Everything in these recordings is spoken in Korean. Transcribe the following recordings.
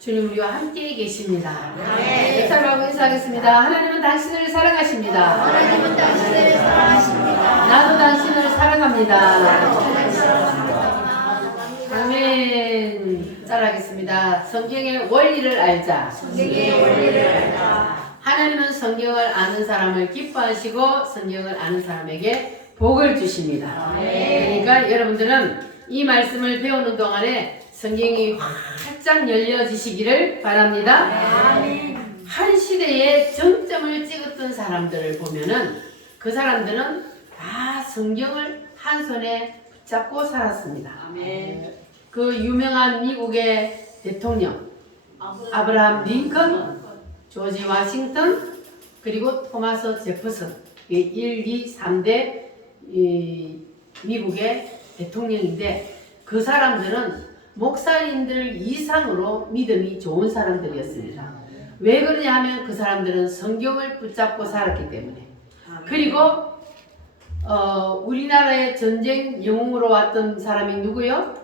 주님 우리와 함께 계십니다. 네. 사랑하고 인사하겠습니다. 하나님은 당신을 사랑하십니다. 하나님은 당신을 사랑하십니다. 나도 당신을 사랑합니다. 아멘. 따라하겠습니다. 성경의 원리를 알자. 성경의 원리를 알자. 하나님은 성경을 아는 사람을 기뻐하시고 성경을 아는 사람에게 복을 주십니다. 그러니까 여러분들은 이 말씀을 배우는 동안에 성경이 활짝 열려지시기를 바랍니다. 한 시대에 정점을 찍었던 사람들을 보면은 그 사람들은 다 성경을 한 손에 붙잡고 살았습니다. 그 유명한 미국의 대통령 아브라함 링컨, 조지 워싱턴, 그리고 토마스 제퍼슨, 1, 2, 3대 미국의 대통령인데 그 사람들은 목사님들 이상으로 믿음이 좋은 사람들이었습니다. 왜 그러냐 하면 그 사람들은 성경을 붙잡고 살았기 때문에. 그리고 우리나라의 전쟁 영웅으로 왔던 사람이 누구요?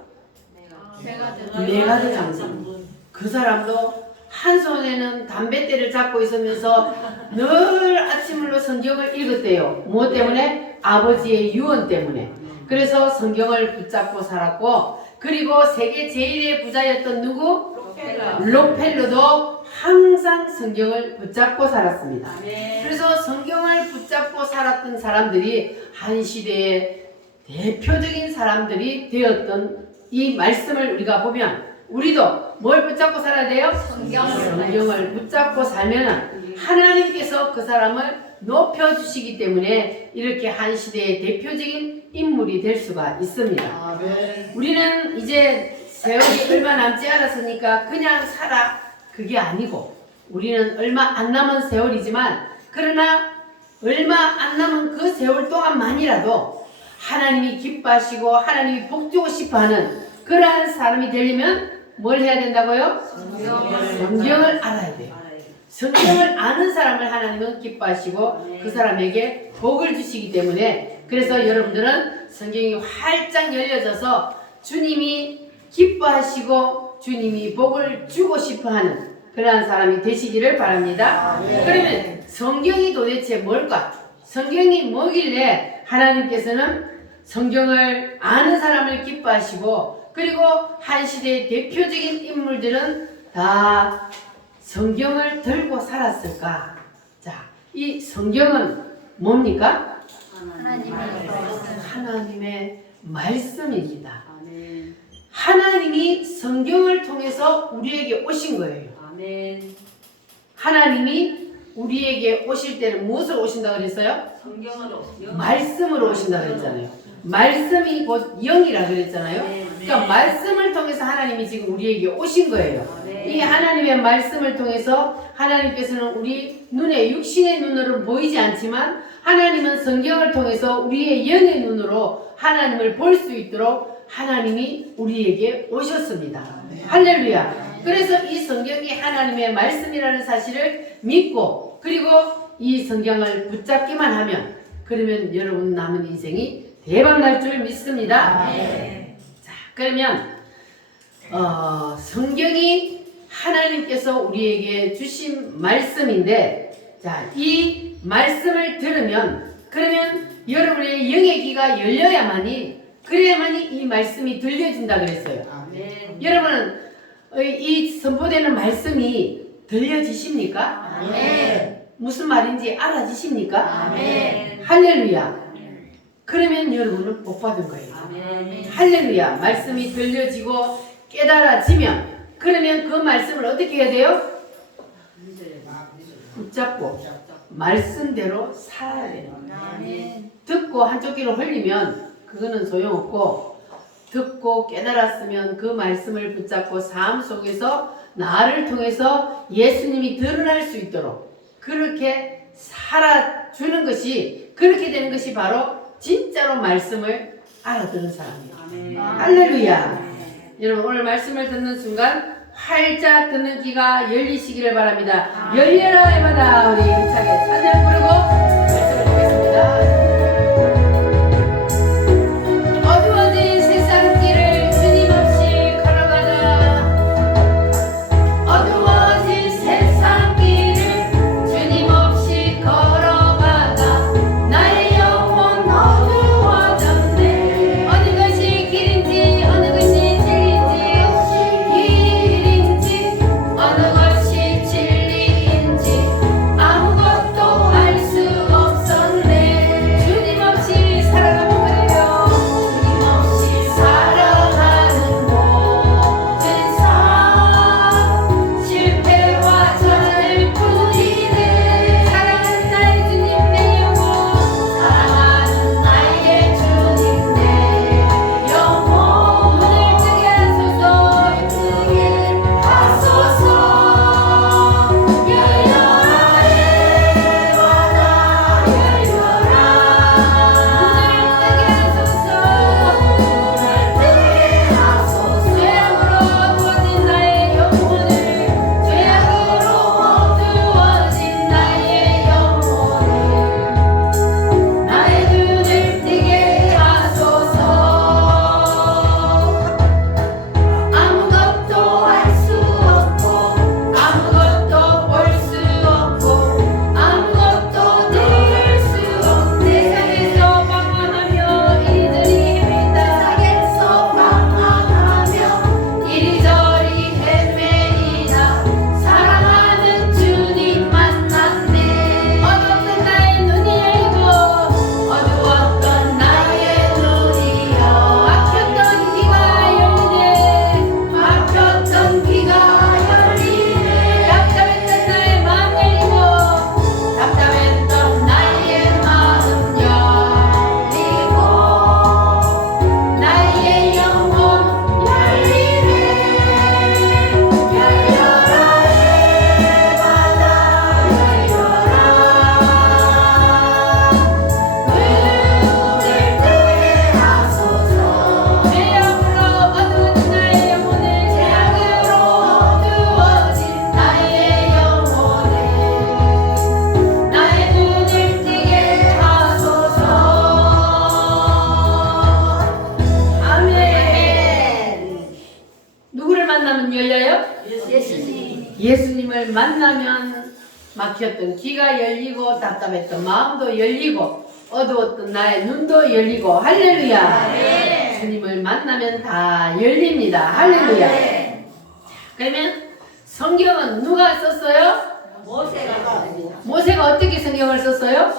메가드 장군. 그 사람도 한 손에는 담뱃대를 잡고 있으면서 늘 아침으로 성경을 읽었대요. 무엇 때문에? 아버지의 유언 때문에. 그래서 성경을 붙잡고 살았고, 그리고 세계 제1의 부자였던 누구? 록펠러도 항상 성경을 붙잡고 살았습니다. 그래서 성경을 붙잡고 살았던 사람들이 한 시대의 대표적인 사람들이 되었던 이 말씀을 우리가 보면, 우리도 뭘 붙잡고 살아야 돼요? 성경을 붙잡고 살면 하나님께서 그 사람을 높여주시기 때문에 이렇게 한 시대의 대표적인 인물이 될 수가 있습니다. 우리는 이제 세월이 얼마 남지 않았으니까 그냥 살아, 그게 아니고 우리는 얼마 안 남은 세월이지만, 그러나 얼마 안 남은 그 세월 동안만이라도 하나님이 기뻐하시고 하나님이 복주고 싶어하는 그러한 사람이 되려면 뭘 해야 된다고요? 성경을 알아야 돼요. 성경을 아는 사람을 하나님은 기뻐하시고 그 사람에게 복을 주시기 때문에, 그래서 여러분들은 성경이 활짝 열려져서 주님이 기뻐하시고 주님이 복을 주고 싶어하는 그러한 사람이 되시기를 바랍니다. 그러면 성경이 도대체 뭘까? 성경이 뭐길래 하나님께서는 성경을 아는 사람을 기뻐하시고, 그리고 한 시대의 대표적인 인물들은 다 성경을 들고 살았을까? 자, 이 성경은 뭡니까? 하나님의 말씀입니다. 하나님이 성경을 통해서 우리에게 오신 거예요. 하나님이 우리에게 오실 때는 무엇으로 오신다고 그랬어요? 말씀으로 오신다고 그랬잖아요. 말씀이 곧 영이라 그랬잖아요. 그러니까 말씀을 통해서 하나님이 지금 우리에게 오신 거예요. 이 하나님의 말씀을 통해서 하나님께서는 우리 눈에 육신의 눈으로 보이지 않지만 하나님은 성경을 통해서 우리의 영의 눈으로 하나님을 볼 수 있도록 하나님이 우리에게 오셨습니다. 할렐루야. 그래서 이 성경이 하나님의 말씀이라는 사실을 믿고, 그리고 이 성경을 붙잡기만 하면, 그러면 여러분 남은 인생이 대박날 줄 믿습니다. 자, 그러면 성경이 하나님께서 우리에게 주신 말씀인데, 자, 이 말씀을 들으면, 그러면 여러분의 영의 귀가 열려야만이, 그래야만이 이 말씀이 들려진다 그랬어요. 여러분은 이 선포되는 말씀이 들려지십니까? 무슨 말인지 알아지십니까? 할렐루야. 그러면 여러분은 복 받은 거예요. 할렐루야. 말씀이 들려지고 깨달아지면, 그러면 그 말씀을 어떻게 해야 돼요? 붙잡고 말씀대로 살아야 돼요. 듣고 한쪽 귀로 흘리면 그거는 소용없고, 듣고 깨달았으면 그 말씀을 붙잡고 삶 속에서 나를 통해서 예수님이 드러날 수 있도록 그렇게 살아주는 것이, 그렇게 되는 것이 바로 진짜로 말씀을 알아듣는 사람이에요. 할렐루야. 여러분 오늘 말씀을 듣는 순간 활짝 듣는 귀가 열리시기를 바랍니다. 열려라 해마다 우리 힘차게 찬양 부르고 말씀을 듣겠습니다. 어두워진 세상 길을 주님 없이 걸어가다 누구를 만나면 열려요? 예수님. 예수님을 만나면 막혔던 귀가 열리고 답답했던 마음도 열리고 어두웠던 나의 눈도 열리고 할렐루야. 네. 주님을 만나면 다 열립니다. 할렐루야. 네. 그러면 성경은 누가 썼어요? 모세가 어떻게 성경을 썼어요?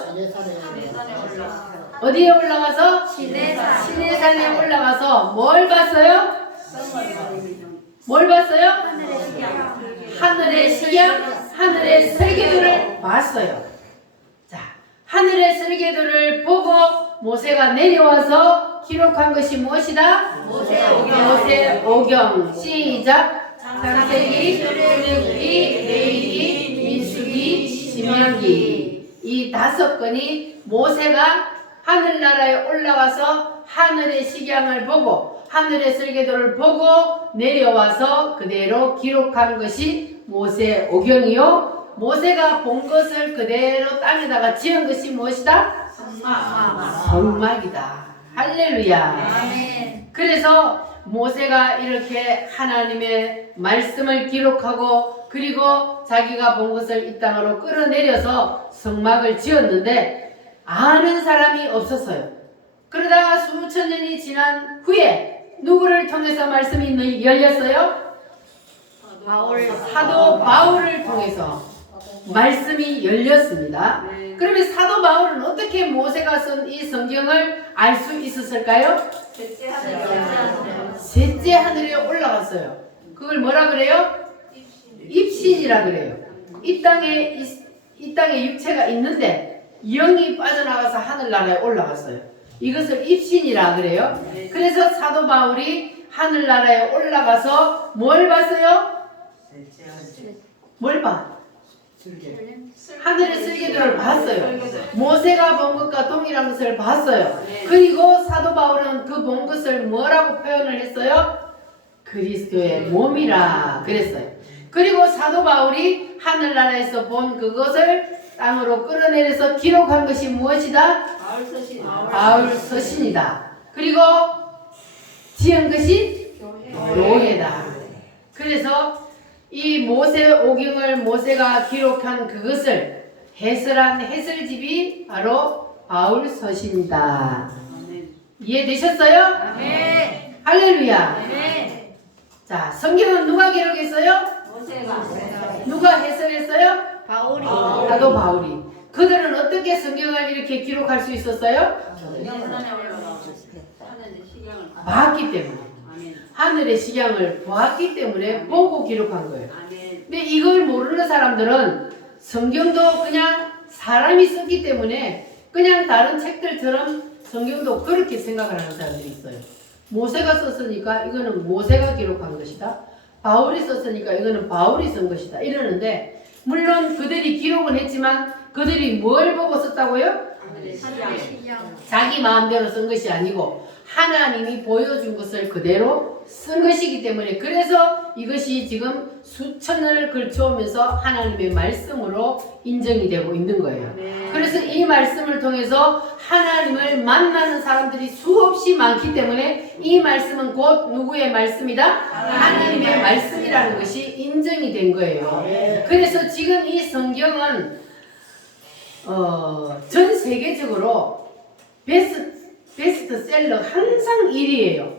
어디에 올라가서? 시내산. 시내산에 올라가서 뭘 봤어요? 뭘 봤어요? 하늘의 식양, 하늘의 설계도를 봤어요. 자, 하늘의 설계도를 보고 모세가 내려와서 기록한 것이 무엇이다? 모세 오경. 시작. 창세기, 출애굽기, 레위기, 민수기, 신명기. 이 5건이 모세가 하늘나라에 올라가서 하늘의 식양을 보고 하늘의 설계도를 보고 내려와서 그대로 기록한 것이 모세 오경이요. 모세가 본 것을 그대로 땅에다가 지은 것이 무엇이다? 성막이다. 할렐루야. 아멘. 그래서 모세가 이렇게 하나님의 말씀을 기록하고 그리고 자기가 본 것을 이 땅으로 끌어내려서 성막을 지었는데 아는 사람이 없었어요. 그러다가 수천 년이 지난 후에 누구를 통해서 말씀이 열렸어요? 사도 바울을 통해서 말씀이 열렸습니다. 그러면 사도 바울은 어떻게 모세가 쓴 이 성경을 알 수 있었을까요? 셋째 하늘에 올라갔어요. 그걸 뭐라 그래요? 입신이라 그래요. 이 땅에 육체가 있는데 영이 빠져나가서 하늘나라에 올라갔어요. 이것을 입신이라 그래요. 그래서 사도 바울이 하늘나라에 올라가서 뭘 봤어요? 뭘 봐? 하늘의 설계도를 봤어요. 모세가 본 것과 동일한 것을 봤어요. 그리고 사도 바울은 그 본 것을 뭐라고 표현을 했어요? 그리스도의 몸이라 그랬어요. 그리고 사도 바울이 하늘나라에서 본 그것을 땅으로 끌어내려서 기록한 것이 무엇이다? 바울 서신이다. 그리고 지은 것이 교회다. 그래서 이 모세 오경을 모세가 기록한 그것을 해설한 해설집이 바로 바울 서신이다. 이해되셨어요? 네. 할렐루야. 네. 자, 성경은 누가 기록했어요? 누가 해설했어요? 바울이. 사도 바울이. 그들은 어떻게 성경을 이렇게 기록할 수 있었어요? 봤기 때문에. 하늘의 식양을 보았기 때문에 보고 기록한 거예요. 근데 이걸 모르는 사람들은 성경도 그냥 사람이 썼기 때문에 그냥 다른 책들처럼 성경도 그렇게 생각을 하는 사람들이 있어요. 모세가 썼으니까 이거는 모세가 기록한 것이다. 바울이 썼으니까 이거는 바울이 쓴 것이다. 이러는데 물론 그들이 기록은 했지만 그들이 뭘 보고 썼다고요? 자기 마음대로 쓴 것이 아니고 하나님이 보여준 것을 그대로 쓴 것이기 때문에 그래서 이것이 지금 수천을 걸쳐오면서 하나님의 말씀으로 인정이 되고 있는 거예요. 그래서 이 말씀을 통해서 하나님을 만나는 사람들이 수없이 많기 때문에 이 말씀은 곧 누구의 말씀이다? 하나님의 말씀이라는 것이 인정이 된 거예요. 그래서 지금 이 성경은 전 세계적으로 베스트셀러 항상 1위예요.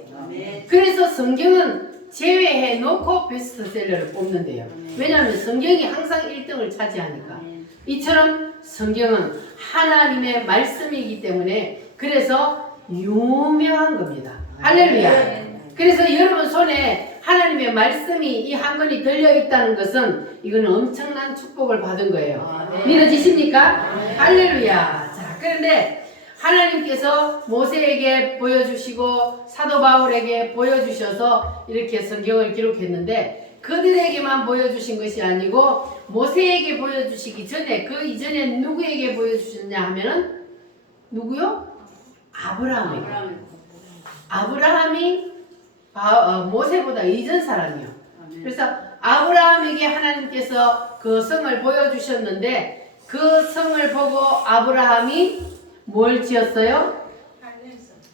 그래서 성경은 제외해 놓고 베스트셀러를 뽑는데요. 왜냐하면 성경이 항상 1등을 차지하니까. 이처럼 성경은 하나님의 말씀이기 때문에 그래서 유명한 겁니다. 할렐루야. 그래서 여러분 손에 하나님의 말씀이 이 한 권이 들려있다는 것은 이거는 엄청난 축복을 받은 거예요. 믿어지십니까? 할렐루야. 자, 그런데 하나님께서 모세에게 보여주시고 사도 바울에게 보여주셔서 이렇게 성경을 기록했는데 그들에게만 보여주신 것이 아니고 모세에게 보여주시기 전에 그 이전에 누구에게 보여주셨냐 하면은 누구요? 아브라함에게. 아브라함이 모세보다 이전 사람이요. 그래서 아브라함에게 하나님께서 그 성을 보여주셨는데 그 성을 보고 아브라함이 뭘 지었어요?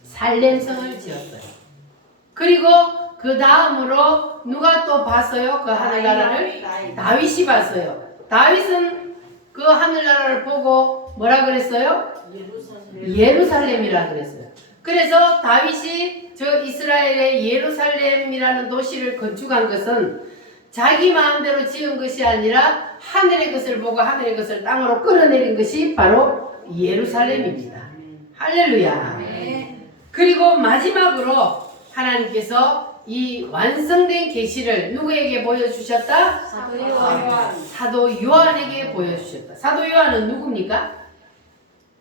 살렘성을 지었어요. 그리고 그 그 다음으로 누가 또 봤어요? 그 하늘나라를? 다윗이 봤어요. 다윗은 그 하늘나라를 보고 뭐라 그랬어요? 예루살렘이라 그랬어요. 그래서 다윗이 저 이스라엘의 예루살렘이라는 도시를 건축한 것은 자기 마음대로 지은 것이 아니라 하늘의 것을 보고 하늘의 것을 땅으로 끌어내린 것이 바로 예루살렘입니다. 할렐루야. 그리고 마지막으로 하나님께서 이 완성된 계시를 누구에게 보여주셨다? 사도 요한에게 보여주셨다. 사도 요한은 누굽니까?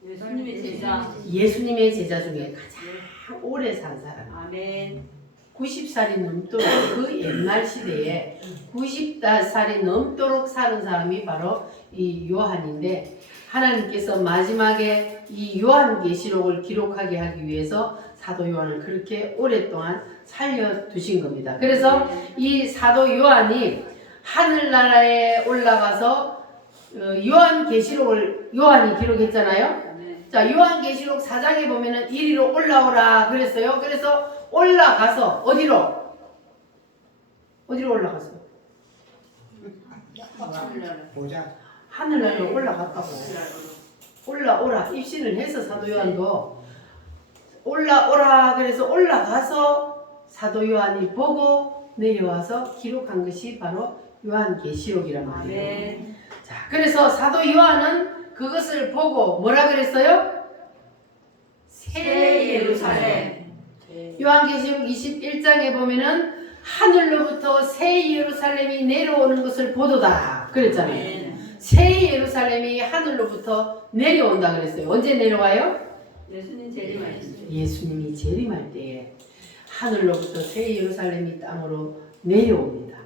예수님의 제자. 예수님의 제자 중에 가장 오래 산 사람. 아멘. 90살이 넘도록 그 옛날 시대에 90살이 넘도록 사는 사람이 바로 이 요한인데 하나님께서 마지막에 이 요한계시록을 기록하게 하기 위해서 사도 요한을 그렇게 오랫동안 살려두신 겁니다. 그래서 이 사도 요한이 하늘나라에 올라가서 요한계시록을 요한이 기록했잖아요. 자, 요한계시록 4장에 보면은 이리로 올라오라 그랬어요. 그래서 올라가서 어디로 올라갔어요? 보자. 하늘나라로 올라갔다고. 올라오라 입신을 해서 사도 요한도 올라오라 그래서 올라가서 사도 요한이 보고 내려와서 기록한 것이 바로 요한계시록이란 말이에요. 아멘. 자, 그래서 사도 요한은 그것을 보고 뭐라 그랬어요? 새 예루살렘. 요한계시록 21장에 보면은 하늘로부터 새 예루살렘이 내려오는 것을 보도다 그랬잖아요. 새 예루살렘이 하늘로부터 내려온다 그랬어요. 언제 내려와요? 예수님 재림할 때. 예수님이 재림할 때에 하늘로부터 새 예루살렘이 땅으로 내려옵니다.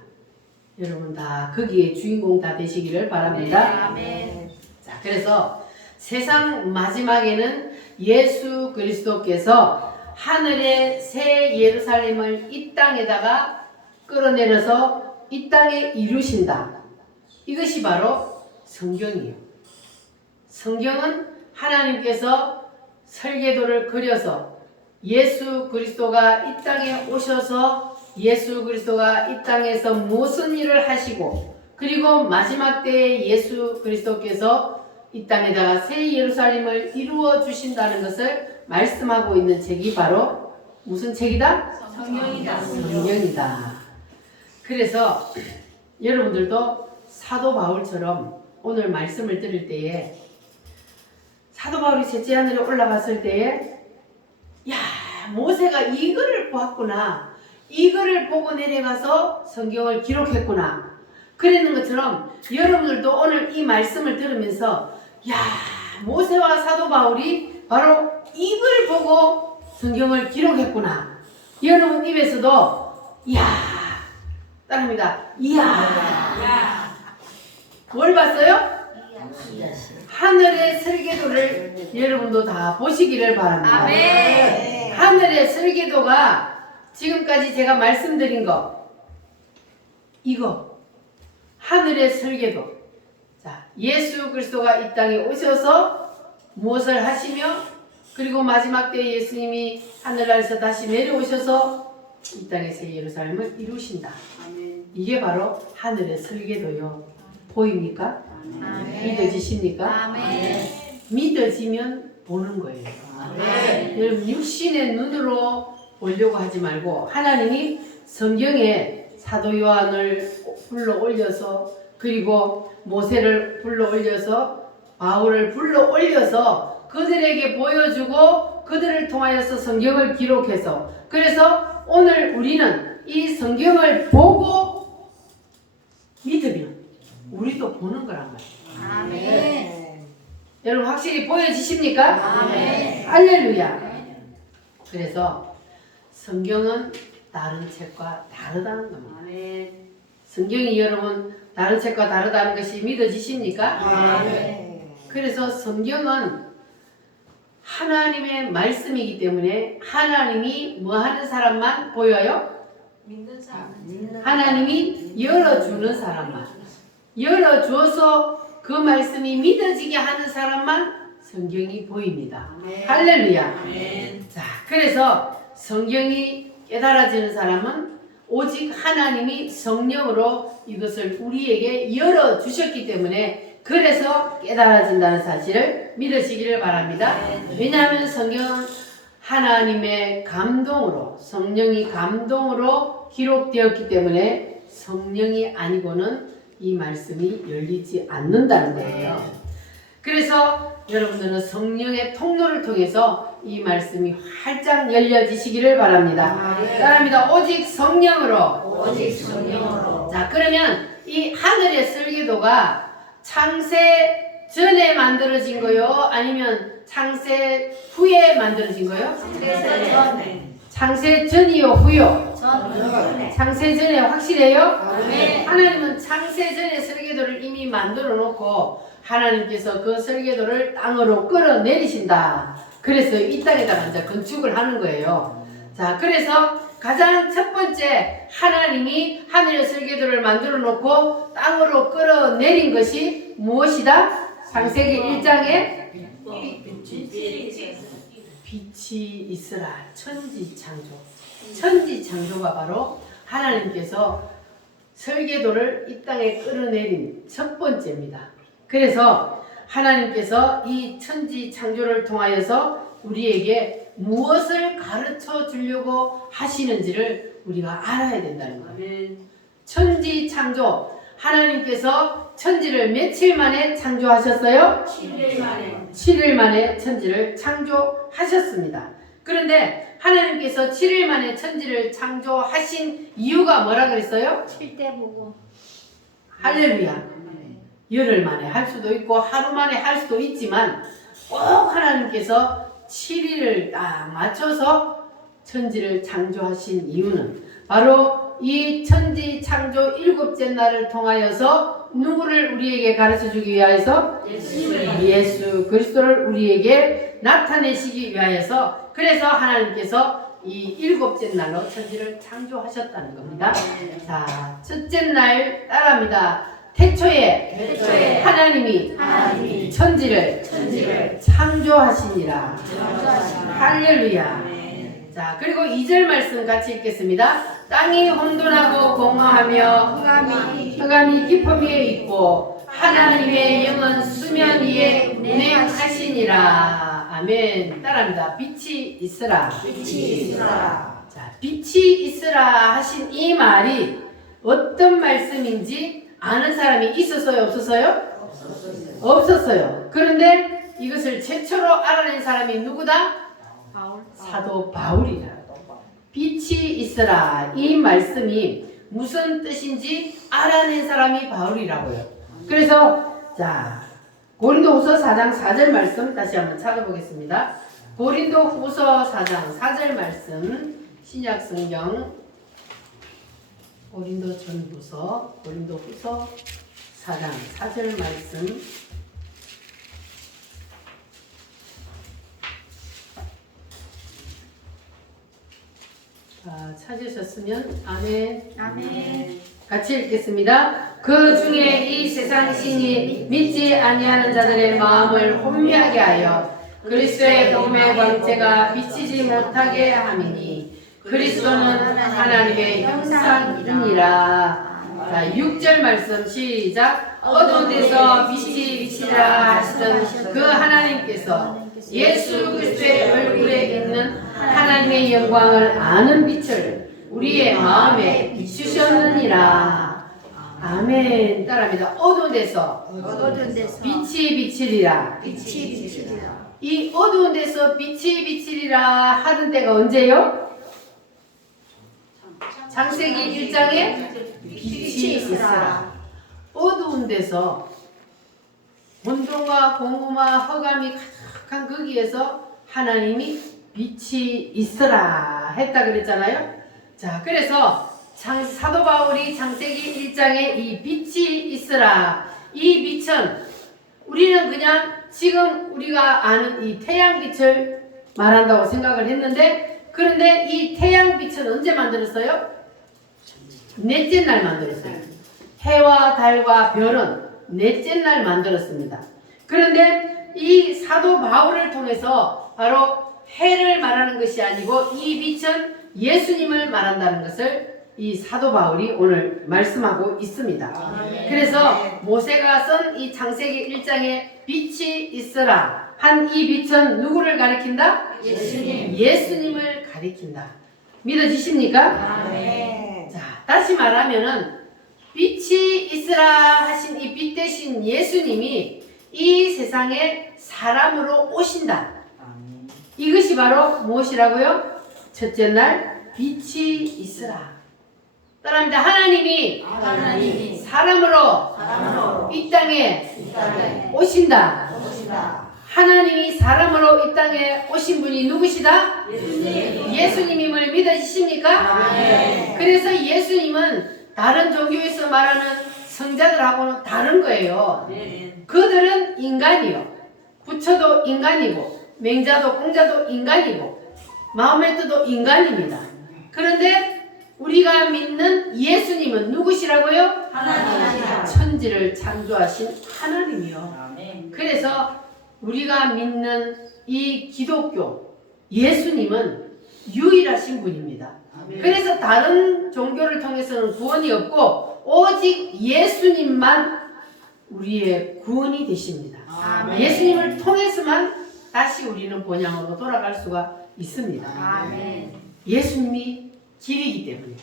여러분 다 거기에 주인공 다 되시기를 바랍니다. 아멘. 자, 그래서 세상 마지막에는 예수 그리스도께서 하늘의 새 예루살렘을 이 땅에다가 끌어내려서 이 땅에 이루신다. 이것이 바로 성경이에요. 성경은 하나님께서 설계도를 그려서 예수 그리스도가 이 땅에 오셔서 예수 그리스도가 이 땅에서 무슨 일을 하시고 그리고 마지막 때에 예수 그리스도께서 이 땅에다가 새 예루살렘을 이루어 주신다는 것을 말씀하고 있는 책이 바로 무슨 책이다? 성경이다. 성경이다. 그래서 여러분들도 사도 바울처럼 오늘 말씀을 들을 때에 사도 바울이 셋째 하늘에 올라갔을 때에 야 모세가 이거를 보았구나. 이거를 보고 내려가서 성경을 기록했구나. 그랬는 것처럼 여러분들도 오늘 이 말씀을 들으면서 야 모세와 사도 바울이 바로 이걸 보고 성경을 기록했구나. 여러분 입에서도 야 따라합니다. 이야 뭘 봤어요? 하늘의 설계도를 여러분도 다 보시기를 바랍니다. 아멘. 하늘의 설계도가 지금까지 제가 말씀드린 거 이거 하늘의 설계도. 자, 예수 그리스도가 이 땅에 오셔서 무엇을 하시며 그리고 마지막 때 예수님이 하늘나라에서 다시 내려오셔서 이 땅의 새 예루살렘을 이루신다. 아멘. 이게 바로 하늘의 설계도요. 보입니까? 아멘. 믿어지십니까? 아멘. 믿어지면 보는 거예요. 여러분 육신의 눈으로 보려고 하지 말고 하나님이 성경에 사도 요한을 불러 올려서 그리고 모세를 불러 올려서 바울을 불러 올려서 그들에게 보여주고 그들을 통하여서 성경을 기록해서 그래서 오늘 우리는 이 성경을 보고 믿으면 우리도 보는 거란 말이에요. 아멘. 여러분 확실히 보여지십니까? 아멘. 할렐루야. 그래서 성경은 다른 책과 다르다는 겁니다. 아멘. 성경이 여러분 다른 책과 다르다는 것이 믿어지십니까? 아멘. 그래서 성경은 하나님의 말씀이기 때문에 하나님이 뭐 하는 사람만 보여요? 믿는 사람. 하나님이 열어주는 사람만 열어줘서 그 말씀이 믿어지게 하는 사람만 성경이 보입니다. 아멘. 할렐루야. 아멘. 자, 그래서 성경이 깨달아지는 사람은 오직 하나님이 성령으로 이것을 우리에게 열어주셨기 때문에 그래서 깨달아진다는 사실을 믿으시기를 바랍니다. 왜냐하면 성경은 하나님의 감동으로 성령이 감동으로 기록되었기 때문에 성령이 아니고는 이 말씀이 열리지 않는다는 거예요. 그래서 여러분들은 성령의 통로를 통해서 이 말씀이 활짝 열려지시기를 바랍니다. 따라합니다. 오직 성령으로. 오직 성령으로. 자, 그러면 이 하늘의 설계도가 창세 전에 만들어진 거요? 아니면 창세 후에 만들어진 거요? 창세 전이요, 후요? 창세 전에 확실해요? 네. 하나님은 창세 전에 설계도를 이미 만들어 놓고 하나님께서 그 설계도를 땅으로 끌어내리신다. 그래서 이 땅에다가 이제 건축을 하는 거예요. 자, 그래서 가장 첫 번째 하나님이 하늘의 설계도를 만들어 놓고 땅으로 끌어내린 것이 무엇이다? 창세기 1장에 빛이 있으라. 천지창조. 천지창조가 바로 하나님께서 설계도를 이 땅에 끌어내린 첫 번째입니다. 그래서 하나님께서 이 천지창조를 통하여서 우리에게 무엇을 가르쳐 주려고 하시는지를 우리가 알아야 된다는 거예요. 천지창조. 하나님께서 천지를 며칠 만에 창조하셨어요? 7일 만에. 7일 만에 천지를 창조하셨습니다. 그런데 하나님께서 7일 만에 천지를 창조하신 이유가 뭐라 그랬어요? 7대 보고. 할렐루야. 열흘 만에 할 수도 있고 하루 만에 할 수도 있지만 꼭 하나님께서 7일을 딱 맞춰서 천지를 창조하신 이유는 바로 이 천지 창조 7째 날을 통하여서 누구를 우리에게 가르쳐 주기 위하여서 예수 그리스도를 우리에게 나타내시기 위하여서 그래서 하나님께서 이 7째 날로 천지를 창조하셨다는 겁니다. 자, 첫째 날 따라합니다. 태초에 하나님이 천지를 창조하시니라. 할렐루야. 자, 그리고 2절 말씀 같이 읽겠습니다. 땅이 혼돈하고 공허하며 흑암이 깊음 위에 있고 하나님의 영은 수면 위에 운행하시니라. 아멘. 따라합니다. 빛이 있으라. 자, 빛이 있으라 하신 이 말이 어떤 말씀인지 아는 사람이 있었어요? 없었어요? 없었어요. 그런데 이것을 최초로 알아낸 사람이 누구다? 사도 바울이다. 빛이 있으라. 이 말씀이 무슨 뜻인지 알아낸 사람이 바울이라고요. 그래서 자, 고린도후서 4장 4절 말씀 다시 한번 찾아보겠습니다. 고린도후서 4장 4절 말씀 신약성경 고린도후서 4장 4절 말씀 찾으셨으면 아멘. 같이 읽겠습니다. 그 중에 이 세상 신이 믿지 아니하는 자들의 마음을 혼미하게 하여 그리스도의 복음의 광채가 비치지 못하게 함이니 그리스도는 하나님의 형상이니라. 자, 6절 말씀 시작. 어두운 데서 빛이 비치라 하시던 그 하나님께서 예수 그리스도의 얼굴에 있는 하나님의 영광을 아는 빛을 우리의 마음에 비추셨느니라. 아멘. 따라합니다. 어두운 데서 빛이 비치리라. 이 어두운 데서 빛이 비치리라 하던 때가 언제요? 창세기 1장에 빛이 있으라. 어두운 데서 혼돈과 공허와 허감이 가득한 거기에서 하나님이 빛이 있으라 했다 그랬잖아요. 자, 그래서 사도 바울이 창세기 1장에 이 빛이 있으라. 이 빛은 우리는 그냥 지금 우리가 아는 이 태양빛을 말한다고 생각을 했는데 그런데 이 태양빛은 언제 만들었어요? 넷째 날 만들었어요. 해와 달과 별은 넷째 날 만들었습니다. 그런데 이 사도 바울을 통해서 바로 해를 말하는 것이 아니고 이 빛은 예수님을 말한다는 것을 이 사도 바울이 오늘 말씀하고 있습니다. 그래서 모세가 쓴 이 창세기 1장에 빛이 있으라 한 이 빛은 누구를 가리킨다? 예수님을 가리킨다. 믿어지십니까? 자, 다시 말하면은 빛이 있으라 하신 이 빛 대신 예수님이 이 세상에 사람으로 오신다. 이것이 바로 무엇이라고요? 첫째 날 빛이 있으라. 따라합니다. 하나님이 사람으로 이 땅에 오신다. 하나님이 사람으로 이 땅에 오신 분이 누구시다? 예수님임을 믿으십니까? 그래서 예수님은 다른 종교에서 말하는 성자들하고는 다른 거예요. 그들은 인간이요. 부처도 인간이고 맹자도 공자도 인간이고 마호메트도 인간입니다. 그런데 우리가 믿는 예수님은 누구시라고요? 천지를 창조하신 하나님이요. 그래서 우리가 믿는 이 기독교 예수님은 유일하신 분입니다. 그래서 다른 종교를 통해서는 구원이 없고 오직 예수님만 우리의 구원이 되십니다. 예수님을 통해서만 다시 우리는 본향으로 돌아갈 수가 있습니다. 예수님이 길이기 때문에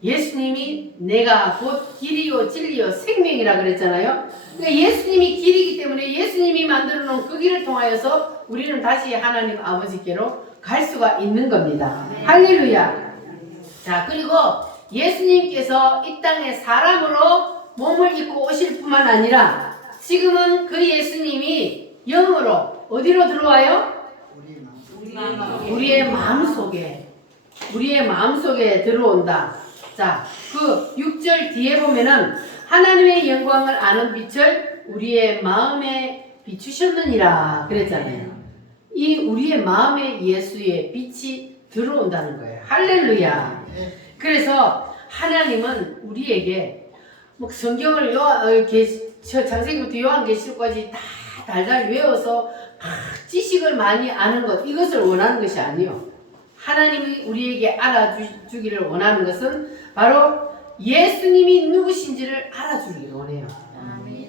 예수님이 내가 곧 길이요 진리요 생명이라 그랬잖아요. 그러니까 예수님이 길이기 때문에 예수님이 만들어 놓은 그 길을 통하여서 우리는 다시 하나님 아버지께로 갈 수가 있는 겁니다. 할렐루야. 자, 그리고 예수님께서 이 땅에 사람으로 몸을 입고 오실 뿐만 아니라 지금은 그 예수님이 영으로 어디로 들어와요? 우리의 마음속에 들어온다. 자, 그 6절 뒤에 보면은 하나님의 영광을 아는 빛을 우리의 마음에 비추셨느니라 그랬잖아요. 이 우리의 마음에 예수의 빛이 들어온다는 거예요. 할렐루야. 그래서 하나님은 우리에게 뭐 성경을 창세기부터 요한계시록까지 다 달달 외워서 지식을 많이 아는 것, 이것을 원하는 것이 아니요. 하나님이 우리에게 알아주기를 원하는 것은 바로 예수님이 누구신지를 알아주기를 원해요.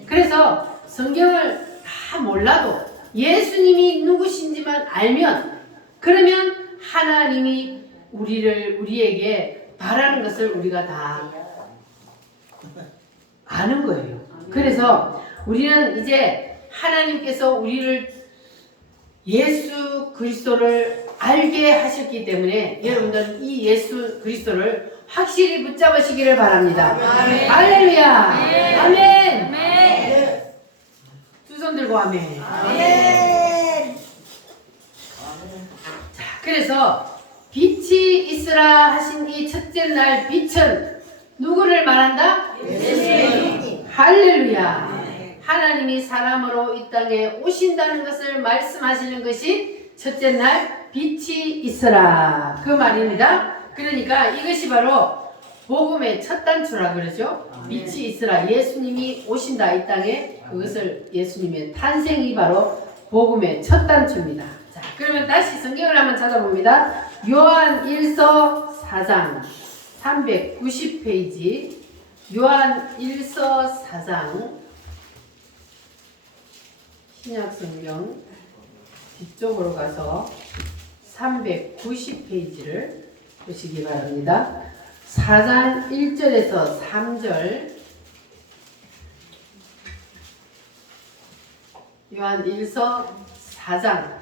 그래서 성경을 다 몰라도 예수님이 누구신지만 알면, 그러면 하나님이 우리에게 바라는 것을 우리가 다 아는 거예요. 그래서 우리는 이제 하나님께서 우리를 예수 그리스도를 알게 하셨기 때문에 여러분들은 이 예수 그리스도를 확실히 붙잡으시기를 바랍니다. 할렐루야. 아멘. 두 손 들고 아멘. 자, 그래서 빛이 있으라 하신 이 첫째 날 빛은 누구를 말한다? 예수님. 할렐루야. 하나님이 사람으로 이 땅에 오신다는 것을 말씀하시는 것이 첫째 날 빛이 있으라 그 말입니다. 그러니까 이것이 바로 복음의 첫 단추라 그러죠. 빛이 있으라, 예수님이 오신다 이 땅에, 그것을 예수님의 탄생이 바로 복음의 첫 단추입니다. 자, 그러면 다시 성경을 한번 찾아봅니다. 요한 1서 4장 390페이지, 요한 1서 4장 신약성경 뒤쪽으로 가서 390페이지를 보시기 바랍니다. 4장 1절에서 3절, 요한 1서 4장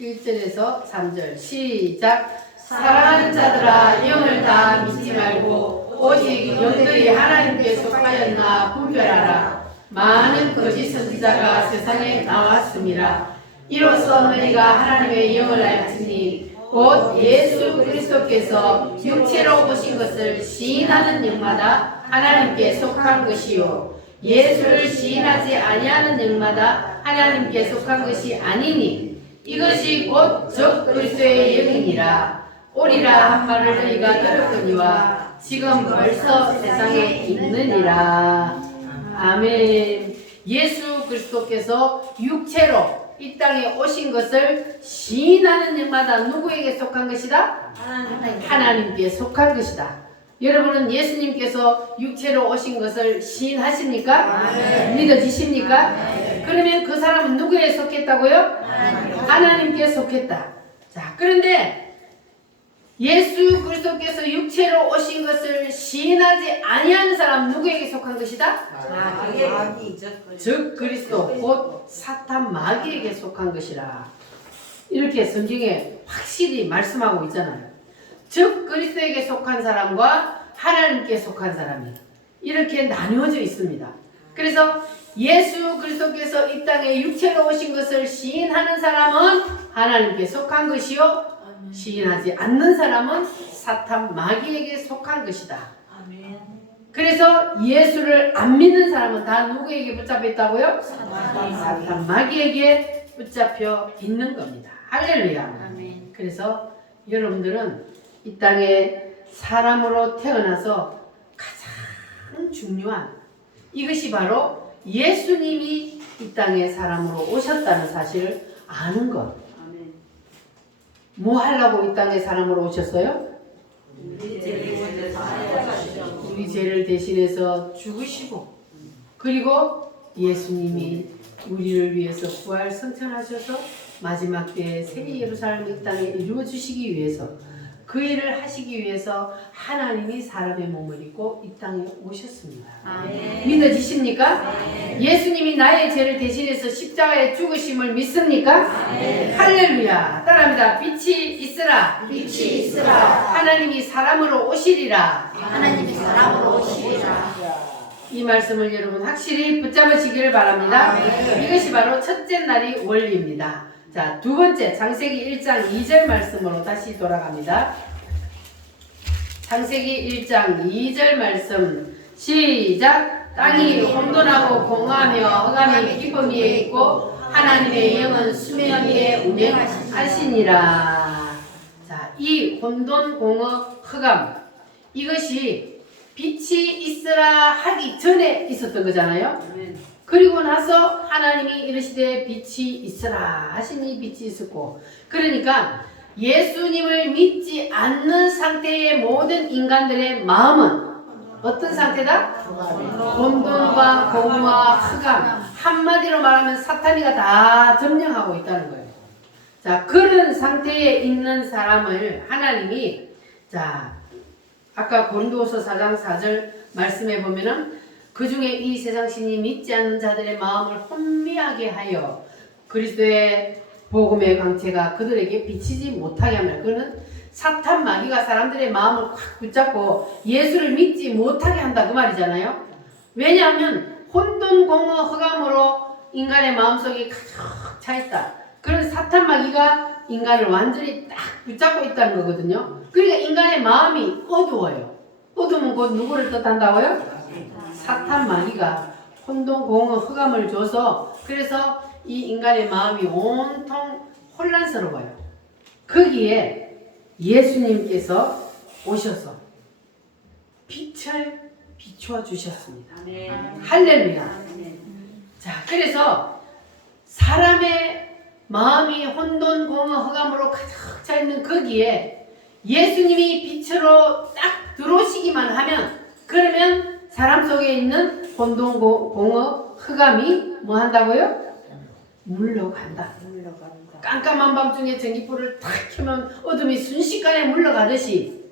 1절에서 3절 시작. 사랑하는 자들아, 영을 다 믿지 말고 오직 영들이 하나님께 속하였나 분별하라. 많은 거짓 선지자가 세상에 나왔습니다. 이로써 너희가 하나님의 영을 알지니 곧 예수 그리스도께서 육체로 오신 것을 시인하는 영마다 하나님께 속한 것이요, 예수를 시인하지 아니하는 영마다 하나님께 속한 것이 아니니 이것이 곧 적 그리스도의 영이니라. 오리라 한 말을 너희가 들었거니와 지금 벌써 세상에 있느니라. 아멘. 예수 그리스도께서 육체로 이 땅에 오신 것을 시인하는 영마다 누구에게 속한 것이다? 하나님께 속한 것이다. 여러분은 예수님께서 육체로 오신 것을 시인하십니까? 아멘. 믿어지십니까? 아멘. 그러면 그 사람은 누구에 속했다고요? 하나님께 속했다. 자, 그런데 예수 그리스도께서 육체로 오신 것을 시인하지 아니하는 사람 누구에게 속한 것이다? 즉 그리스도 곧 사탄 마귀에게 속한 것이라. 이렇게 성경에 확실히 말씀하고 있잖아요. 즉 그리스도에게 속한 사람과 하나님께 속한 사람이 이렇게 나뉘어져 있습니다. 그래서 예수 그리스도께서 이 땅에 육체로 오신 것을 시인하는 사람은 하나님께 속한 것이요, 시인하지 않는 사람은 사탄 마귀에게 속한 것이다. 그래서 예수를 안 믿는 사람은 다 누구에게 붙잡혀 있다고요? 사탄 마귀에게 붙잡혀 있는 겁니다. 할렐루야. 그래서 여러분들은 이 땅에 사람으로 태어나서 가장 중요한 이것이 바로 예수님이 이 땅에 사람으로 오셨다는 사실을 아는 것. 뭐 하려고 이 땅에 사람으로 오셨어요? 우리 죄를 대신해서 죽으시고, 그리고 예수님이 우리를 위해서 부활 승천하셔서 마지막 때에 새 예루살렘 이 땅에 이루어 주시기 위해서, 그 일을 하시기 위해서 하나님이 사람의 몸을 입고 이 땅에 오셨습니다. 믿어지십니까? 예수님이 나의 죄를 대신해서 십자가에 죽으심을 믿습니까? 할렐루야. 따라합니다. 빛이 있으라. 빛이 있으라. 하나님이 사람으로 오시리라. 하나님이 사람으로 오시리라. 이 말씀을 여러분 확실히 붙잡으시기를 바랍니다. 이것이 바로 첫째 날이 원리입니다. 자, 두 번째 창세기 1장 2절 말씀으로 다시 돌아갑니다. 창세기 1장 2절 말씀 시작. 땅이 혼돈하고 공허하며 흑암이 깊음 위에 있고 하나님의 영은 수면 위에 운행하시니라. 자, 이 혼돈, 공허, 흑암, 이것이 빛이 있으라 하기 전에 있었던 거잖아요. 그리고 나서 하나님이 이르시되 빛이 있으라 하시니 빛이 있었고, 그러니까 예수님을 믿지 않는 상태의 모든 인간들의 마음은 어떤 상태다? 혼돈과 공허와 흑암, 한마디로 말하면 사탄이가 다 점령하고 있다는 거예요. 자, 그런 상태에 있는 사람을 하나님이, 자, 아까 고린도후서 4장 4절 말씀해 보면은 그 중에 이 세상 신이 믿지 않는 자들의 마음을 혼미하게 하여 그리스도의 복음의 광채가 그들에게 비치지 못하게 합니다. 그는 사탄 마귀가 사람들의 마음을 확 붙잡고 예수를 믿지 못하게 한다 그 말이잖아요. 왜냐하면 혼돈, 공허, 흑암으로 인간의 마음속에 가득 차 있다. 그런 사탄 마귀가 인간을 완전히 딱 붙잡고 있다는 거거든요. 그러니까 인간의 마음이 어두워요. 어두우면 곧 누구를 뜻한다고요? 사탄 마귀가 혼돈, 공허, 흑암을 줘서, 그래서 이 인간의 마음이 온통 혼란스러워요. 거기에 예수님께서 오셔서 빛을 비추어 주셨습니다. 할렐루야. 자, 그래서 사람의 마음이 혼돈, 공허, 흑암으로 가득 차 있는 거기에 예수님이 빛으로 딱 들어오시기만 하면, 그러면 사람 속에 있는 혼돈, 공허, 흑암이 뭐 한다고요? 물러간다. 깜깜한 밤중에 전기불을 탁 켜면 어둠이 순식간에 물러가듯이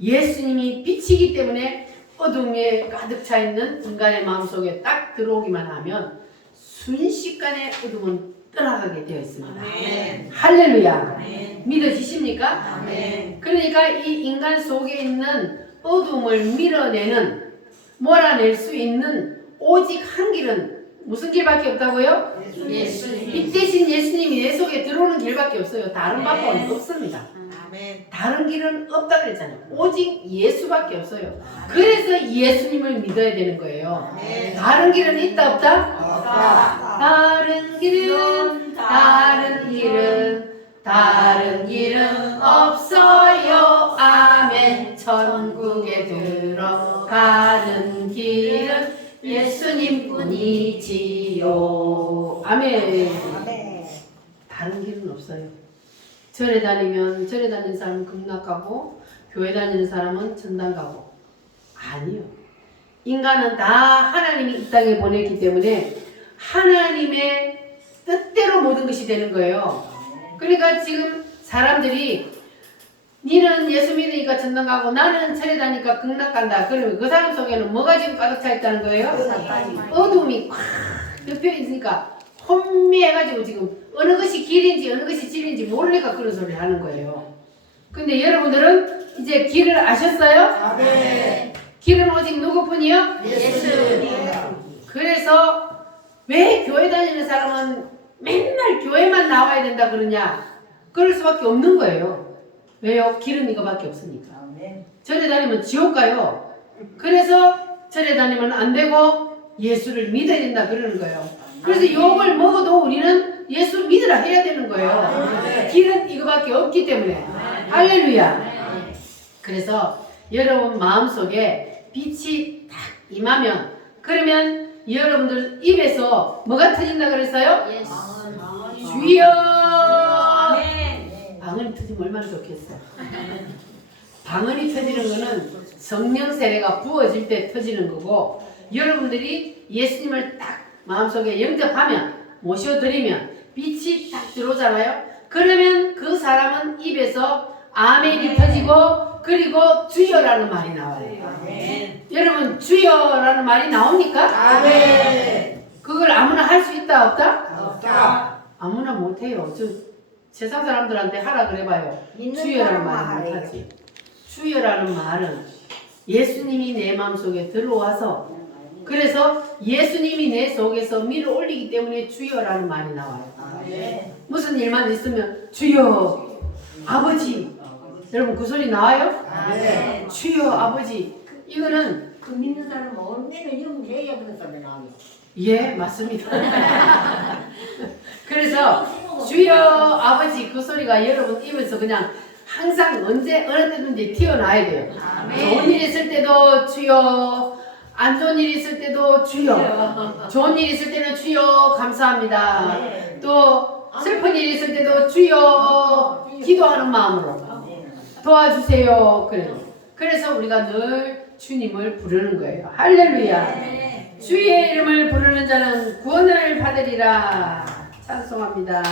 예수님이 빛이기 때문에 어둠에 가득 차 있는 인간의 마음속에 딱 들어오기만 하면 순식간에 어둠은 떠나가게 되어 있습니다. 아멘. 할렐루야. 아멘. 믿어지십니까? 아멘. 그러니까 이 인간 속에 있는 어둠을 밀어내는, 몰아낼 수 있는 오직 한 길은 무슨 길밖에 없다고요? 예수님. 빛 대신 예수님이 내 속에 들어오는 길밖에 없어요. 다른 방법은 없습니다. 다른 길은 없다 그랬잖아요. 오직 예수밖에 없어요. 그래서 예수님을 믿어야 되는 거예요. 다른 길은 있다 없다? 다른 길은 다른 길은 없어요. 아멘. 천국에 들어가는 길은 예수님뿐이지요. 아멘. 다른 길은 없어요. 절에 다니면 절에 다니는 사람은 극락 가고, 교회 다니는 사람은 천당 가고, 아니요. 인간은 다 하나님이 이 땅에 보냈기 때문에 하나님의 뜻대로 모든 것이 되는 거예요. 그러니까 지금 사람들이 니는 예수 믿으니까 전당 가고 나는 철회 다니까 극락 간다. 그러면 그 사람 속에는 뭐가 지금 가득 차 있다는 거예요? 어둠이 꽉 덮여 있으니까 혼미해가지고 지금 어느 것이 길인지 어느 것이 진리인지 모르니까 그런 소리를 하는 거예요. 근데 여러분들은 이제 길을 아셨어요? 네. 길은 오직 누구뿐이요? 예수. 그래서 왜 교회 다니는 사람은 맨날 교회만 나와야 된다 그러냐? 그럴 수밖에 없는 거예요. 왜요? 길은 이거밖에 없으니까. 절에 다니면 지옥 가요. 그래서 절에 다니면 안 되고 예수를 믿어야 된다 그러는 거예요. 그래서 욕을 먹어도 우리는 예수 믿으라 해야 되는 거예요. 길은 이거밖에 없기 때문에. 할렐루야. 그래서 여러분 마음속에 빛이 딱 임하면 그러면 여러분들 입에서 뭐가 터진다 그랬어요? 주여! 방언이 터지면 얼마나 좋겠어. 방언이 터지는 거는 성령 세례가 부어질 때 터지는 거고 여러분들이 예수님을 딱 마음속에 영접하면 모셔드리면 빛이 딱 들어오잖아요. 그러면 그 사람은 입에서 아멘이 터지고 그리고 주여라는 말이 나와요. 여러분 주여라는 말이 나옵니까? 아멘. 그걸 아무나 할 수 있다 없다? 없다. 아무나 못해요. 저 세상 사람들한테 하라 그래봐요. 주여라는 말은 못하지. 주여라는 말은 예수님이 내 마음속에 들어와서 그래서 예수님이 내 속에서 밀어 올리기 때문에 주여라는 말이 나와요. 무슨 일만 있으면 주여 아버지 여러분 그 소리 나와요? 네. 주여 아버지 이거는 그 믿는 사람은 언제는 영 해야 그런 소리 나와요. 예 맞습니다. 그래서 주여 아버지 그 소리가 여러분 입에서 그냥 항상 언제 어느 때든지 튀어나와야 돼요. 좋은 일 있을 때도 주여 안 좋은 일 있을 때도 주여 좋은 일 있을 때는 주여 감사합니다. 또 슬픈 일 있을 때도 주여 기도하는 마음으로 도와주세요. 그래서 우리가 늘 주님을 부르는 거예요. 할렐루야. 주의 이름을 부르는 자는 구원을 받으리라. 찬송합니다.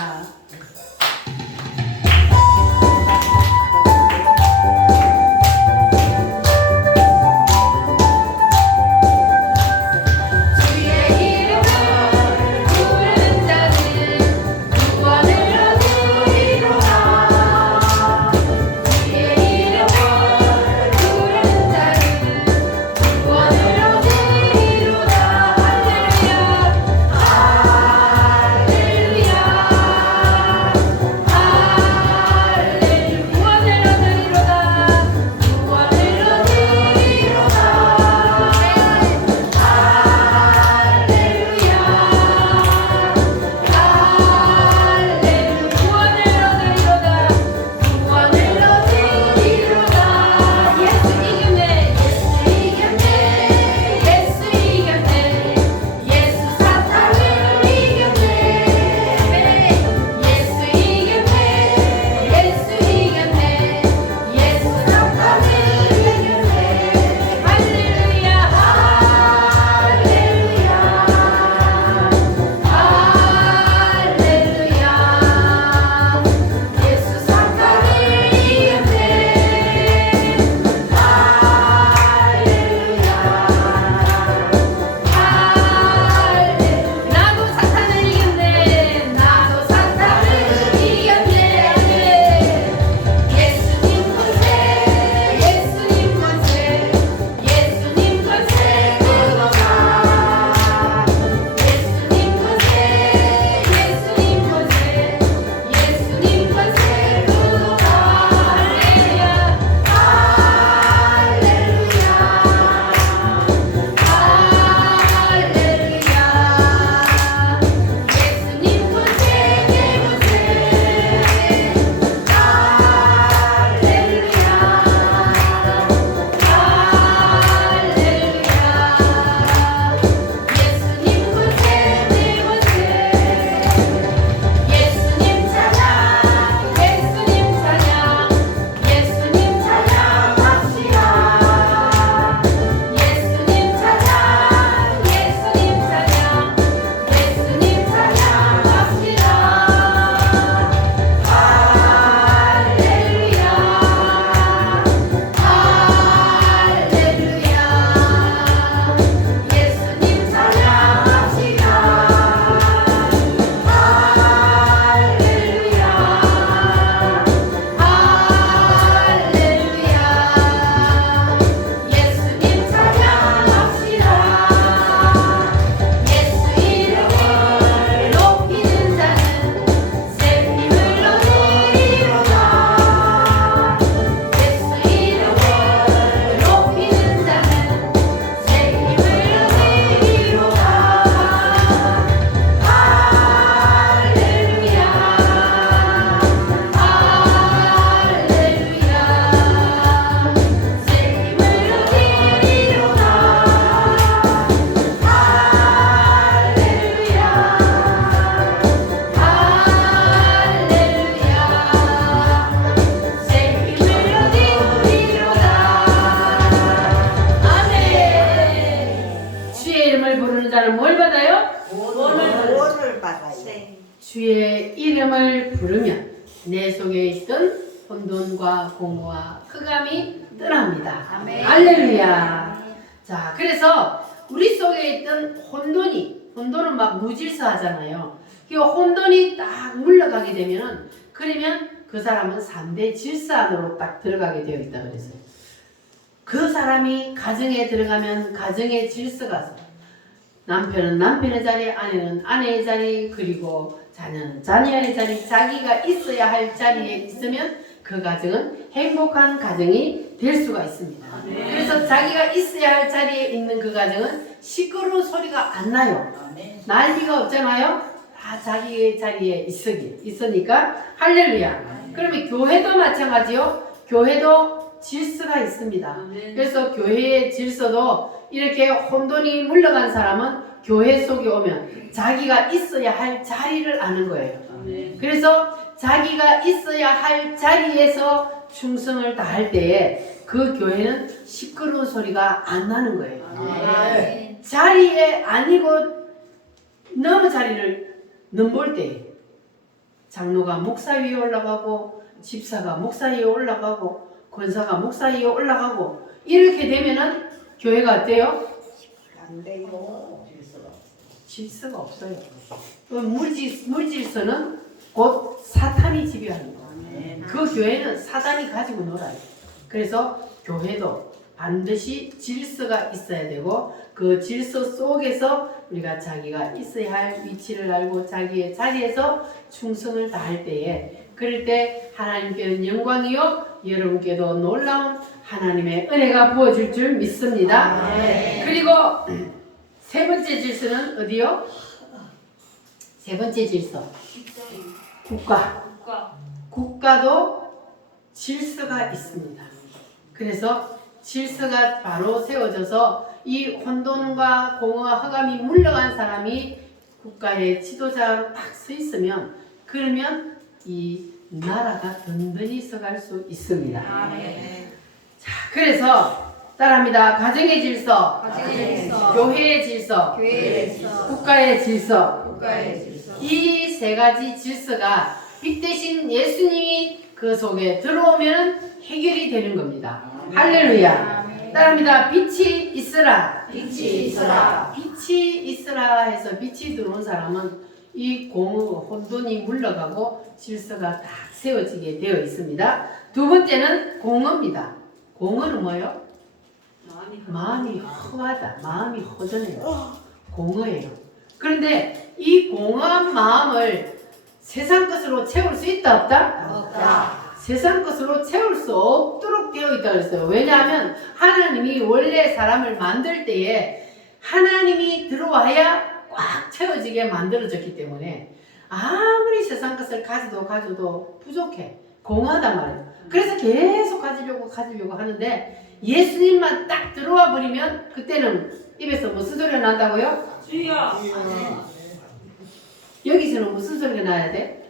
이름을 부르는 자는 뭘 받아요? 구원을 받아요. 주의 이름을 부르면 내 속에 있던 혼돈과 공허와 흑암이 떠납니다. 아멘. 할렐루야. 자, 그래서 우리 속에 있던 혼돈은 막 무질서하잖아요. 그 혼돈이 딱 물러가게 되면은 그러면 그 사람은 3대 질서 안으로 딱 들어가게 되어 있다 그랬어요. 그 사람이 가정에 들어가면 가정의 질서가 남편은 남편의 자리, 아내는 아내의 자리, 그리고 자녀는 자녀의 자리, 자기가 있어야 할 자리에 있으면 그 가정은 행복한 가정이 될 수가 있습니다. 그래서 자기가 있어야 할 자리에 있는 그 가정은 시끄러운 소리가 안 나요. 난리가 없잖아요. 다 자기의 자리에 있으니까 할렐루야. 그러면 교회도 마찬가지요. 교회도 질서가 있습니다. 그래서 교회의 질서도 이렇게 혼돈이 물러간 사람은 교회 속에 오면 자기가 있어야 할 자리를 아는 거예요. 그래서 자기가 있어야 할 자리에서 충성을 다할 때에 그 교회는 시끄러운 소리가 안 나는 거예요. 자리에 아니고 너무 자리를 넘볼 때 장로가 목사 위에 올라가고 집사가 목사 위에 올라가고 권사가 목사 위에 올라가고 이렇게 되면은 교회가 어때요? 안 돼요. 질서가 없어요. 물질서는 곧 사탄이 지배하는 거예요. 그 교회는 사단이 가지고 놀아요. 그래서 교회도 반드시 질서가 있어야 되고 그 질서 속에서 우리가 자기가 있어야 할 위치를 알고 자기의 자리에서 충성을 다할 때에 그럴 때 하나님께는 영광이요 여러분께도 놀라운 하나님의 은혜가 부어질 줄 믿습니다. 그리고 세 번째 질서는 어디요? 세 번째 질서 국가도 질서가 있습니다. 그래서 질서가 바로 세워져서 이 혼돈과 공허와 흑암이 물러간 사람이 국가의 지도자로 딱 서 있으면 그러면 이 나라가 든든히 서갈 수 있습니다. 자, 그래서 따라합니다. 가정의 질서, 교회의 질서, 국가의 질서. 이 세 가지 질서가 빛 대신 예수님이 그 속에 들어오면 해결이 되는 겁니다. 할렐루야. 따라합니다. 빛이 있으라. 빛이 있으라 해서 빛이 들어온 사람은 이 혼돈이 물러가고 질서가 딱 세워지게 되어 있습니다. 두 번째는 공허입니다. 공허는 뭐예요? 마음이 허하다. 마음이 허전해요. 공허해요. 그런데 이 공허한 마음을 세상 것으로 채울 수 있다 없다? 세상 것으로 채울 수 없도록 되어 있다고 했어요. 왜냐하면 하나님이 원래 사람을 만들 때에 하나님이 들어와야 꽉 채워지게 만들어졌기 때문에 아무리 세상 것을 가져도 부족해. 공허하단 말이에요. 그래서 계속 가지려고 하는데 예수님만 딱 들어와 버리면 그때는 입에서 무슨 소리가 난다고요? 주여. 여기서는 무슨 소리가 나야 돼?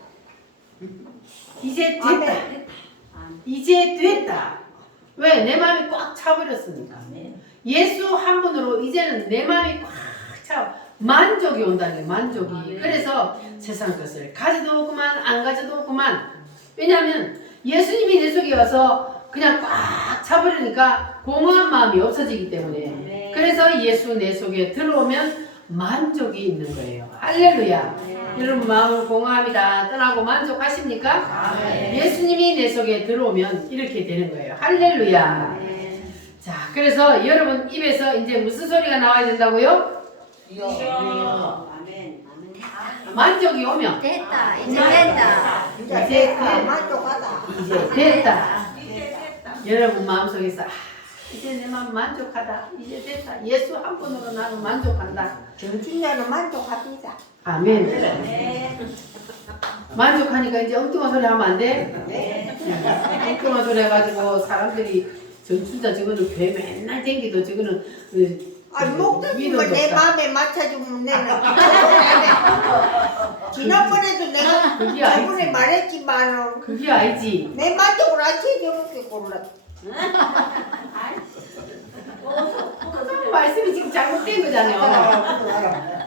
이제 됐다. 이제 됐다. 왜? 내 마음이 꽉 차버렸으니까. 예수 한 분으로 이제는 내 마음이 꽉 차. 만족이 온다는 게 만족이. 그래서 세상 것을 가져도 없구만 안 가져도 없구만. 왜냐하면 예수님이 내 속에 와서 그냥 꽉 차버리니까 공허한 마음이 없어지기 때문에. 그래서 예수 내 속에 들어오면 만족이 있는 거예요. 할렐루야. 여러분 마음을 공허함이 다 떠나고 만족하십니까? 예수님이 내 속에 들어오면 이렇게 되는 거예요. 할렐루야. 자, 그래서 여러분 입에서 이제 무슨 소리가 나와야 된다고요? 만족이 오면 됐다. 이제 됐다. 이제 됐다. 만족하다. 이제 됐다. 여러분 마음속에서 이제 내 마음 만족하다. 이제 됐다. 예수 한 분으로 나는 만족한다. 정진자는 만족합니다. 아멘. 만족하니까 이제 엉뚱한 소리 하면 안 돼? 엉뚱한 소리 해가지고 사람들이 전춘자 저거는 교회 맨날 댕기도 저거는 목적인 믿어도 걸내 없다. 마음에 맞춰주면 내는 지난번에도 내가 그게 저번에 아니지. 말했지만 그게 아니지. 내 만족을 안 채워줄게 골라. 그 말씀이 지금 잘못된 거잖아요.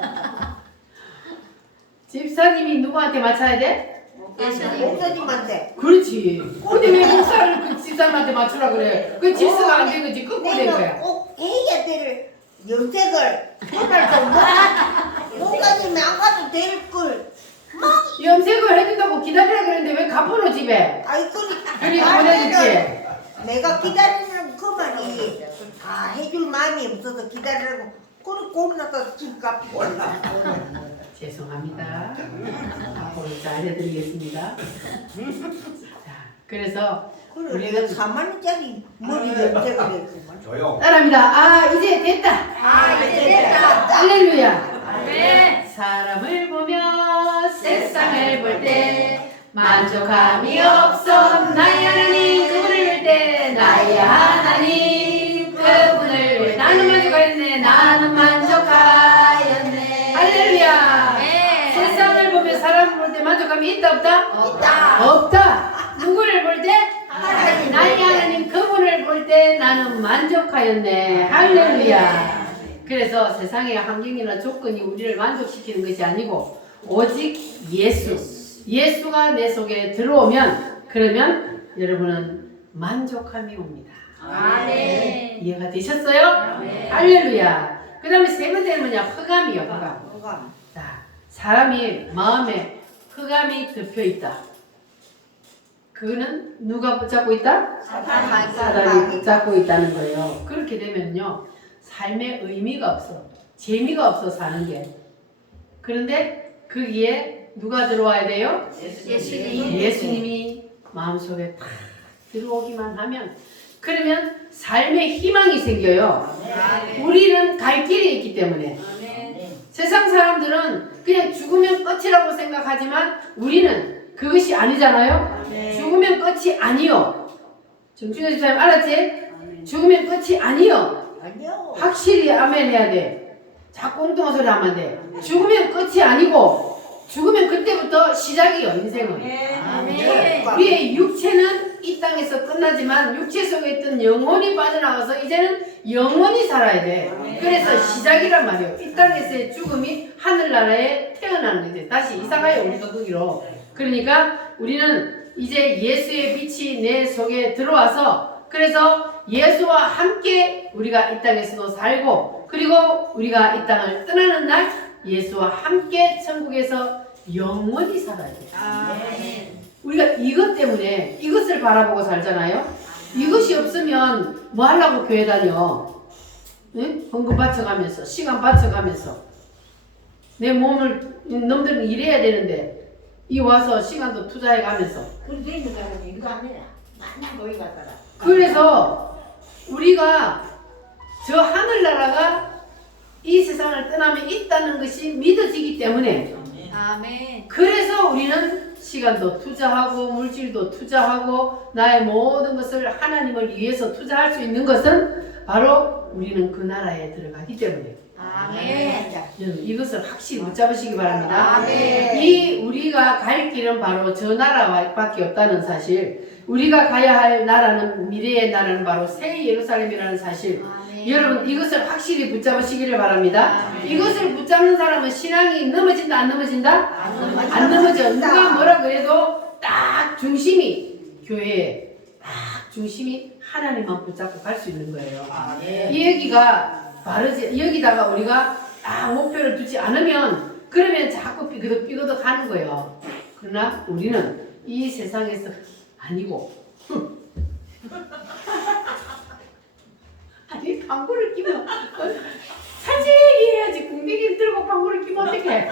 집사님이 누구한테 맞춰야 돼? 목사님한테. 그렇지. 근데 왜 목사를 그 집사님한테 맞추라 그래? 그 질서가 안 된 거지. 거꾸로 된 내가 거야. 꼭 해야 될 염색을 그날 좀 목사님이 안 가도 될 걸. 염색을 해준다고 기다리라 그랬는데 왜 갚아놓 집에? 아이 그리 보내줬지. 내가 기다리는 그 말이 다 해줄 마음이 없어서 기다리라고 그리 꼽나서 집값 올라. 죄송합니다. 앞으로 잘 해드리겠습니다. 자, 그래서 그래 우리는 4만 원짜리 머리 염색을 했구만. 조용. 따라합니다. 아 이제 됐다. 이제 됐다. 할렐루야. 네. 사람을 보며 세상을 볼 때 만족함이 없어 나의 하나님 그분을 볼 때 나의 하나님 그분을 볼 때 나는 만족하였네 나는 만족하였네 할렐루야. 네. 세상을 보며 사람을 볼 때 만족함이 있다 없다? 없다. 없다. 누구를 볼 때? 하나님. 나의 하나님 그분을 볼 때 나는 만족하였네. 할렐루야. 그래서 세상의 환경이나 조건이 우리를 만족시키는 것이 아니고 오직 예수가 내 속에 들어오면 그러면 여러분은 만족함이 옵니다. 아멘. 이해가 되셨어요? 네. 할렐루야. 그 다음에 세 번째는 뭐냐? 흑암이요. 흑암. 뭐가? 자, 사람이 마음에 흑암이 덮여 있다. 그거는 누가 붙잡고 있다? 사단이 붙잡고 있다는 거예요. 그렇게 되면요, 삶에 의미가 없어. 재미가 없어 사는 게. 그런데 거기에 누가 들어와야 돼요? 예수님. 예수님이 마음속에 탁 들어오기만 하면 그러면 삶에 희망이 생겨요. 우리는 갈 길이 있기 때문에. 세상 사람들은 그냥 죽으면 끝이라고 생각하지만 우리는 그것이 아니잖아요. 죽으면 끝이 아니요. 정준혜 집사님 알았지? 죽으면 끝이 아니요. 아니요. 확실히 아멘 해야 돼. 자꾸 엉뚱한 소리 하면 안 돼. 죽으면 끝이 아니고 죽으면 그때부터 시작이요. 인생은. 아멘. 우리의 육체는 이 땅에서 끝나지만 육체 속에 있던 영혼이 빠져나가서 이제는 영원히 살아야 돼. 그래서 시작이란 말이에요. 이 땅에서의 죽음이 하늘나라에 태어나는 거지. 다시 이사가요. 우리가 거기로. 그러니까 우리는 이제 예수의 빛이 내 속에 들어와서 그래서 예수와 함께 우리가 이 땅에서도 살고 그리고 우리가 이 땅을 떠나는 날 예수와 함께 천국에서 영원히 살아야 돼. 아멘. 우리가 이것 때문에 이것을 바라보고 살잖아요. 이것이 없으면 뭐 하려고 교회 다녀? 응? 헌금 바쳐가면서 시간 바쳐가면서 내 몸을 놈들은 일해야 되는데 이 와서 시간도 투자해가면서 그래도 있는 사람이 이거 안 해라. 맨날 거기 갔다가. 그래서 우리가 저 하늘나라가 이 세상을 떠나면 있다는 것이 믿어지기 때문에 아멘. 그래서 우리는 시간도 투자하고 물질도 투자하고 나의 모든 것을 하나님을 위해서 투자할 수 있는 것은 바로 우리는 그 나라에 들어가기 때문에 아멘. 여러분 이것을 확실히 붙잡으시기 바랍니다. 아멘. 이 우리가 갈 길은 바로 저 나라밖에 없다는 사실 우리가 가야 할 나라는 미래의 나라는 바로 새 예루살렘이라는 사실 아멘. 여러분 이것을 확실히 붙잡으시기를 바랍니다. 아멘. 이것을 붙잡는 사람은 신앙이 넘어진다 안 넘어진다? 안 넘어져. 누가 뭐라 그래도 딱 중심이 교회에 딱 중심이 하나님만 붙잡고 갈 수 있는 거예요. 이 얘기가 바르지 여기다가 우리가 딱 목표를 두지 않으면 그러면 자꾸 삐그덕 하는 거예요. 그러나 우리는 이 세상에서 아니고 아니 방구를 끼면 살짝이 해야지 궁뎅이를 들고 방구를 끼면 어떡해.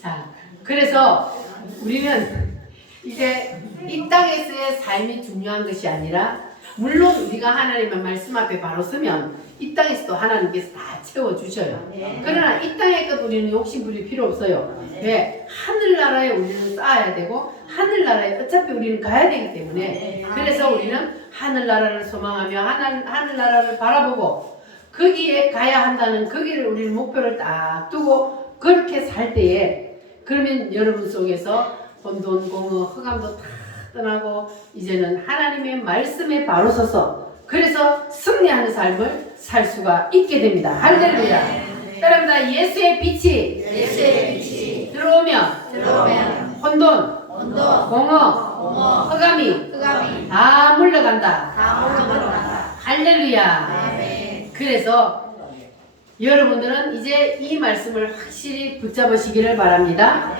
자 그래서 우리는 이제 이 땅에서의 삶이 중요한 것이 아니라 물론 우리가 하나님의 말씀 앞에 바로 서면 이 땅에서도 하나님께서 다 채워주셔요. 그러나 이 땅의 것 우리는 욕심 부릴 필요 없어요. 왜? 하늘나라에 우리는 쌓아야 되고 하늘나라에 어차피 우리는 가야 되기 때문에 그래서 우리는 하늘나라를 소망하며 하늘나라를 바라보고 거기에 가야 한다는 거기를 우리는 목표를 딱 두고 그렇게 살 때에 그러면 여러분 속에서 혼돈, 공허, 흑암도 다 떠나고 이제는 하나님의 말씀에 바로 서서 그래서 승리하는 삶을 살 수가 있게 됩니다. 할렐루야. 따라합니다. 예수의 빛이 예수의 빛이 들어오면 들어오면 혼돈, 온도 공허, 공허 흑암이 흑암이 다 물러간다. 다 물러간다. 할렐루야. 아멘. 그래서 여러분들은 이제 이 말씀을 확실히 붙잡으시기를 바랍니다.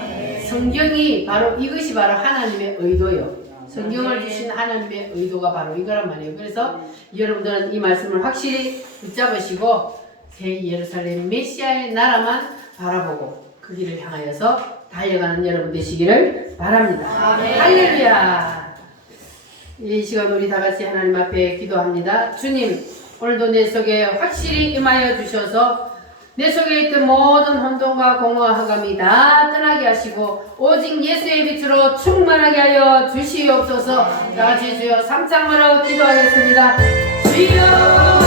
성경이 바로 이것이 바로 하나님의 의도예요. 성경을 주신 하나님의 의도가 바로 이거란 말이에요. 그래서 여러분들은 이 말씀을 확실히 붙잡으시고 새 예루살렘 메시아의 나라만 바라보고 그 길을 향하여서 달려가는 여러분 되시기를 바랍니다. 아멘. 할렐루야. 이 시간 우리 다 같이 하나님 앞에 기도합니다. 주님, 오늘도 내 속에 확실히 임하여 주셔서 내 속에 있던 모든 혼돈과 공허와 흑암이 다 떠나게 하시고 오직 예수의 빛으로 충만하게 하여 주시옵소서. 다 같이 주여 삼창으로 기도하겠습니다. 주여